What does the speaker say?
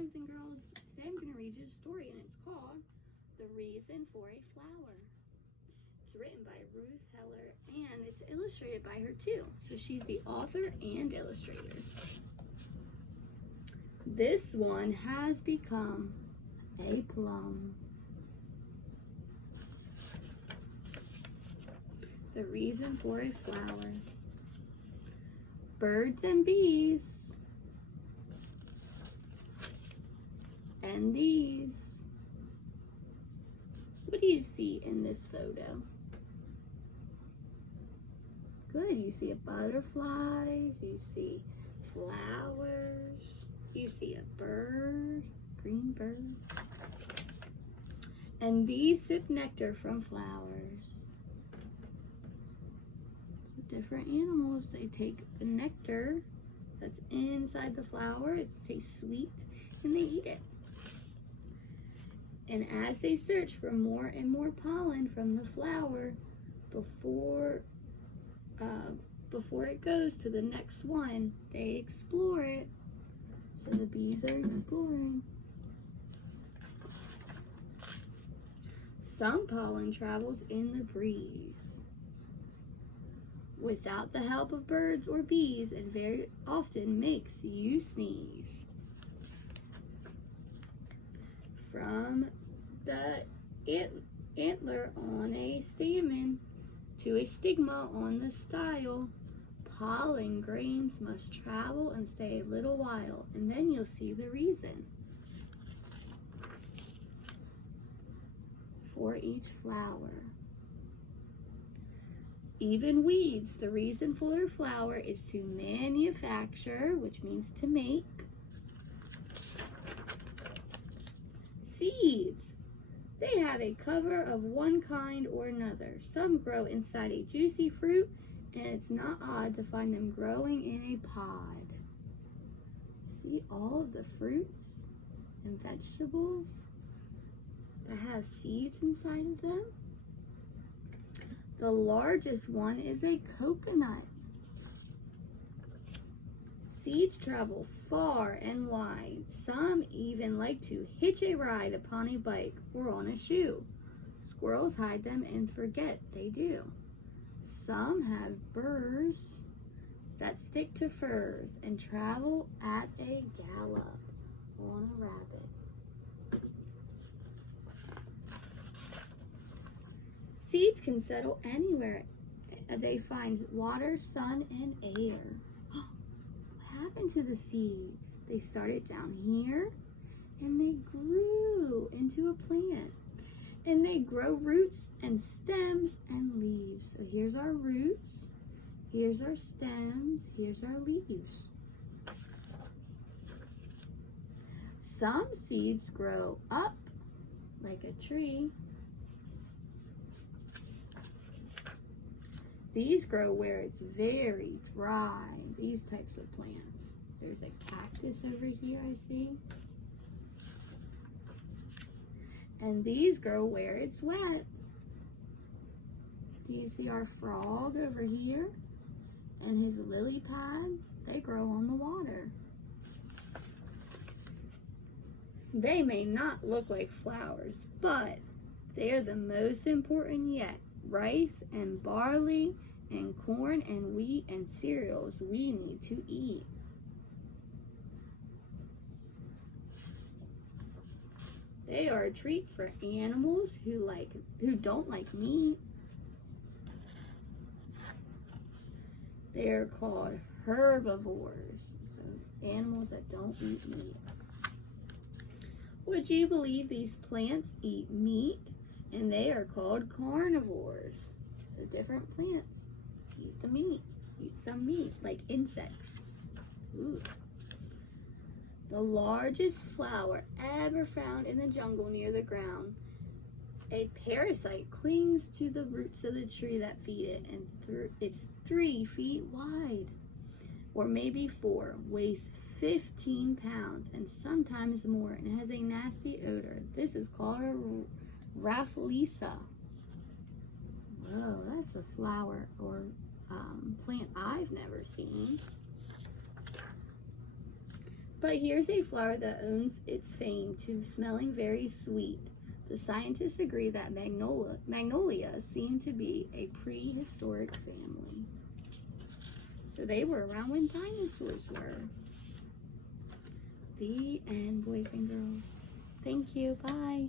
boys and girls. Today I'm going to read you a story, and it's called The Reason for a Flower. It's written by Ruth Heller, and it's illustrated by her too. So she's the author and illustrator. This one has become a plum. The reason for a flower. Birds and bees. And these. What do you see in this photo? Good, you see butterflies, you see flowers, you see a bird, green bird. And these sip nectar from flowers. So different animals, they take the nectar that's inside the flower, it tastes sweet, and they eat it. And as they search for more and more pollen from the flower, before it goes to the next one, they explore it. So the bees are exploring. Some pollen travels in the breeze. Without the help of birds or bees, it very often makes you sneeze. From the antler on a stamen to a stigma on the style, pollen grains must travel and stay a little while, and then you'll see the reason. For each flower. Even weeds, the reason for their flower is to manufacture, which means to make, seeds. They have a cover of one kind or another. Some grow inside a juicy fruit, and it's not odd to find them growing in a pod. See all of the fruits and vegetables that have seeds inside of them? The largest one is a coconut. Seeds travel far and wide. Some even like to hitch a ride upon a bike or on a shoe. Squirrels hide them and forget they do. Some have burrs that stick to furs and travel at a gallop on a rabbit. Seeds can settle anywhere they find water, sun, and air. What happened to the seeds? They started down here and they grew into a plant. And they grow roots and stems and leaves. So here's our roots, here's our stems, here's our leaves. Some seeds grow up like a tree. These grow where it's very dry, these types of plants. There's a cactus over here, I see. And these grow where it's wet. Do you see our frog over here? And his lily pad? They grow on the water. They may not look like flowers, but they are the most important yet. Rice and barley and corn and wheat and cereals we need to eat. They are a treat for animals who don't like meat. They are called herbivores, so animals that don't eat meat. Would you believe these plants eat meat? And they are called carnivores. So different plants eat the meat, eat some meat, like insects. Ooh. The largest flower ever found in the jungle near the ground. A parasite clings to the roots of the tree that feed it, and it's 3 feet wide, or maybe 4, weighs 15 pounds, and sometimes more, and has a nasty odor. This is called a Rafflesia. Whoa, that's a flower or plant I've never seen. But here's a flower that owns its fame to smelling very sweet. The scientists agree that magnolias seem to be a prehistoric family. So they were around when dinosaurs were. The end, boys and girls. Thank you. Bye.